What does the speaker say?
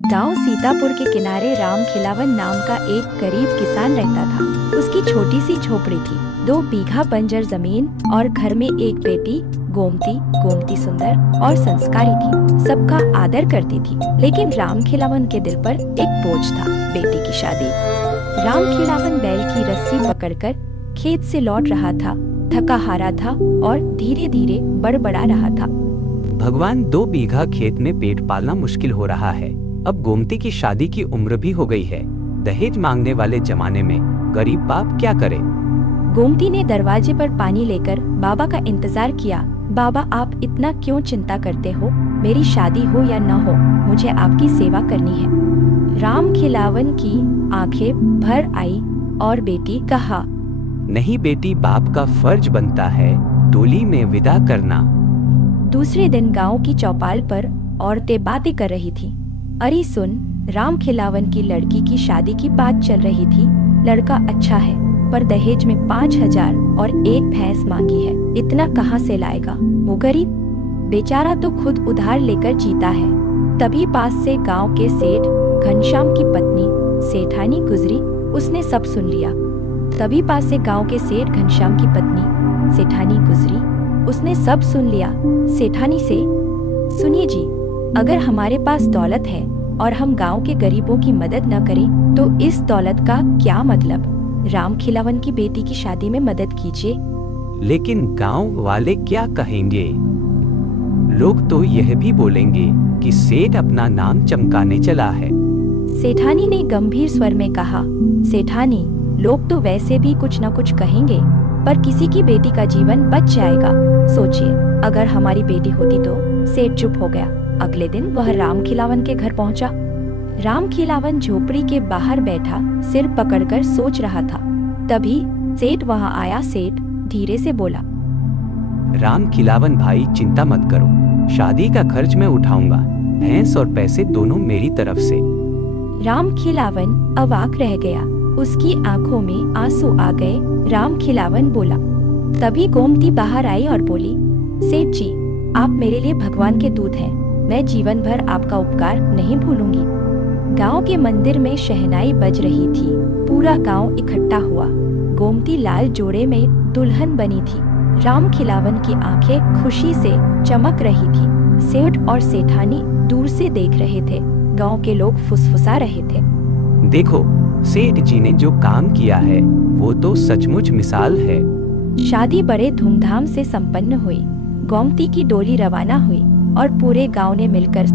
गांव सीतापुर के किनारे राम खिलावन नाम का एक गरीब किसान रहता था। उसकी छोटी सी झोपड़ी थी, 2 बीघा बंजर जमीन और घर में एक बेटी गोमती। गोमती सुंदर और संस्कारी थी, सबका आदर करती थी। लेकिन राम खिलावन के दिल पर एक बोझ था, बेटी की शादी। राम खिलावन बैल की रस्सी पकड़कर खेत से लौट रहा था, थका हारा था और धीरे धीरे बड़बड़ा रहा था। भगवान, 2 बीघा खेत में पेट पालना मुश्किल हो रहा है। अब गोमती की शादी की उम्र भी हो गई है। दहेज मांगने वाले जमाने में गरीब बाप क्या करे। गोमती ने दरवाजे पर पानी लेकर बाबा का इंतजार किया। बाबा, आप इतना क्यों चिंता करते हो? मेरी शादी हो या न हो, मुझे आपकी सेवा करनी है। राम खिलावन की आंखें भर आई और बेटी कहा, नहीं बेटी, बाप का फर्ज बनता है डोली में विदा करना। दूसरे दिन गांव की चौपाल पर औरतें बातें कर रही थीं। अरे सुन, राम खिलावन की लड़की की शादी की बात चल रही थी। लड़का अच्छा है, पर दहेज में 5,000 और 1 भैंस मांगी है। इतना कहाँ से लाएगा वो गरीब? बेचारा तो खुद उधार लेकर जीता है। तभी पास से गांव के सेठ घनश्याम की पत्नी सेठानी गुजरी। उसने सब सुन लिया। तभी पास से गांव के सेठ घनश्याम की पत्नी सेठानी गुजरी। उसने सब सुन लिया। सेठानी से, सुनिए जी, अगर हमारे पास दौलत है और हम गांव के गरीबों की मदद न करें तो इस दौलत का क्या मतलब? राम खिलावन की बेटी की शादी में मदद कीजिए। लेकिन गांव वाले क्या कहेंगे? लोग तो यह भी बोलेंगे कि सेठ अपना नाम चमकाने चला है। सेठानी ने गंभीर स्वर में कहा, सेठानी, लोग तो वैसे भी कुछ न कुछ कहेंगे, पर किसी की बेटी का जीवन बच जाएगा। सोचिए, अगर हमारी बेटी होती तो। सेठ चुप हो गया। अगले दिन वह राम खिलावन के घर पहुंचा। राम खिलावन झोपड़ी के बाहर बैठा सिर पकड़कर सोच रहा था। तभी सेठ वहां आया। सेठ धीरे से बोला, राम खिलावन भाई, चिंता मत करो, शादी का खर्च मैं उठाऊंगा। भैंस और पैसे दोनों मेरी तरफ से। राम खिलावन अवाक रह गया। उसकी आंखों में आंसू आ गए। राम खिलावन बोला। तभी गोमती बाहर आई और बोली, सेठ जी, आप मेरे लिए भगवान के दूत हैं। मैं जीवन भर आपका उपकार नहीं भूलूंगी। गांव के मंदिर में शहनाई बज रही थी। पूरा गांव इकट्ठा हुआ। गोमती लाल जोड़े में दुल्हन बनी थी। राम खिलावन की आंखें खुशी से चमक रही थी। सेठ और सेठानी दूर से देख रहे थे। गांव के लोग फुसफुसा रहे थे, देखो, सेठ जी ने जो काम किया है वो तो सचमुच मिसाल है। शादी बड़े धूमधाम से संपन्न हुई। गोमती की डोली रवाना हुई और पूरे गांव ने मिलकर